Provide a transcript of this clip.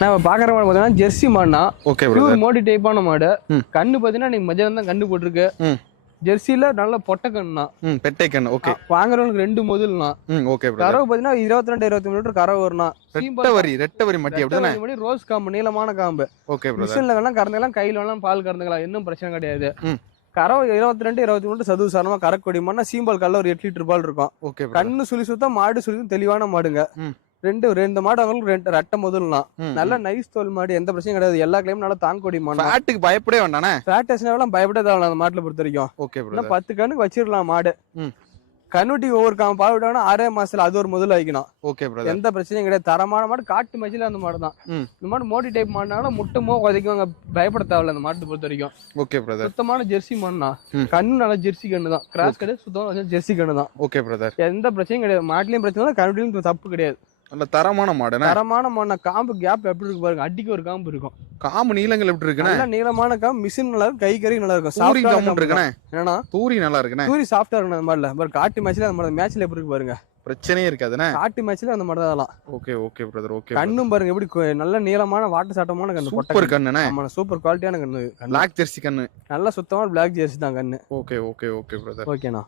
நான் பாக்குற மாடு பாத்தீங்கன்னா ஜெர்சி மாடுனா. Okay pure brother. மோடி டைப்பான மாடு. கண்ணு பாத்தீங்கன்னா நீங்க மதியம் தான் கண்ணு போட்டிருக்கு. ஜெர்சில நல்ல பொட்டை கண்ணுனா. பெட்டை கண்ணு. ஓகே. வாங்குறவங்களுக்கு 2 முதல்னா. Okay brother. கறவை பாத்தீங்கன்னா 22-23 லிட்டர் கறவை வரும்னா. ரெட்டை வரி மட்டி அப்படிதானே? ரோஸ் காம்பு, நீளமான காம்பு. Okay brother. மிஷின்ல வேணா கறந்துக்கலாம், கையில வேணா பால் கறந்துக்கலாம், இன்னும் பிரச்சனை கிடையாது. கறவை 22-23 சதுவு சாரமா கறக்கூடிய மாடுனா சீம்பால் கால்ல ஒரு 8 லிட்டர் பால் இருக்கும். ஓகே. கண்ணு சுழி சுத்தா மாடு சுழி தெளிவான மாடுங்க. ரெண்டு மாடு அவங்களுக்கு ரெட்டை முதல்னா. நல்ல நைஸ் தோல் மாடு, எந்த பிரச்சனையும் கிடையாது. எல்லா கிளையும் நல்லா தாங்கக்கூடிய மாடு. ஃபேட்டுக்கு பயப்படவே வேண்டானே? ஃபேட்டஸ்னால பயப்படவே தேவையில்ல அந்த மாட்டுல பொறுத்த வரைக்கும். Okay brother. 10 கண்ணுக்கு வச்சிடலாம் மாடு. கண்ணுட்டி ஒவ்வொரு பால் விட்டாங்கன்னா 6 மாசத்துல அது ஒரு முதல் ஆகிக்கணும். Okay brother. எந்த பிரச்சனையும் கிடையாது. தரமான மாடு, காட்டு மச்சில அந்த மாடு தான். இந்த மாடு மோடி டைப் மாடுனால முட்டுமோ உதைக்குவாங்க, பயப்பட தேவையில்ல அந்த மாட்டு பொறுத்த வரைக்கும். Okay brother. சுத்தமான ஜெர்சி மாடுனா. கண்ணு நல்லா ஜெர்சி கண்ணு தான். கிராஸ் கிடையாது, சுத்தமான ஜெர்சி கண்ணு தான். Okay brother. எந்த பிரச்சனையும் கிடையாது. மாட்டுலயும் பிரச்சனை இல்லை, கண்ணுட்டிலும் தப்பு கிடையாது. நல்ல தரமான மாடு. தரமான மாடுனா. காம்பு கேப் எப்படி இருக்கு பாருங்க, அடிக்கு ஒரு காம்பு இருக்கும். காம்பு நீளங்கள் எப்படி இருக்குன்னு? நல்ல நீளமான காம்பு, மிஷின் நல்லா இருக்கும், கை கறி நல்லா இருக்கும். தூரி காம்பு இருக்குனே. என்னன்னா தூரி நல்லா இருக்குனே. தூரி சாஃப்ட்டா இருக்கும் அந்த மாடுல. பாரு காட்டு மேட்ச்ல அந்த மாடு மேட்ச்ல எப்படி இருக்கு பாருங்க. பிரச்சனையே இருக்காதுனே. காட்டு மேட்ச்ல அந்த மாடு தான் அதெல்லாம். Okay okay brother. ஓகே. கண்ணும் பாருங்க எப்படி நல்ல நீளமான வாட்டு சாட்டமான கண்ணு. சூப்பர் கண்ணுனே. ஆமா, சூப்பர் குவாலிட்டியான கண்ணு. பிளாக் ஜெர்சி கண்ணு. நல்ல சுத்தமான பிளாக் ஜெர்சி தான் கண்ணு. Okay okay okay brother. ஓகேண்ணா.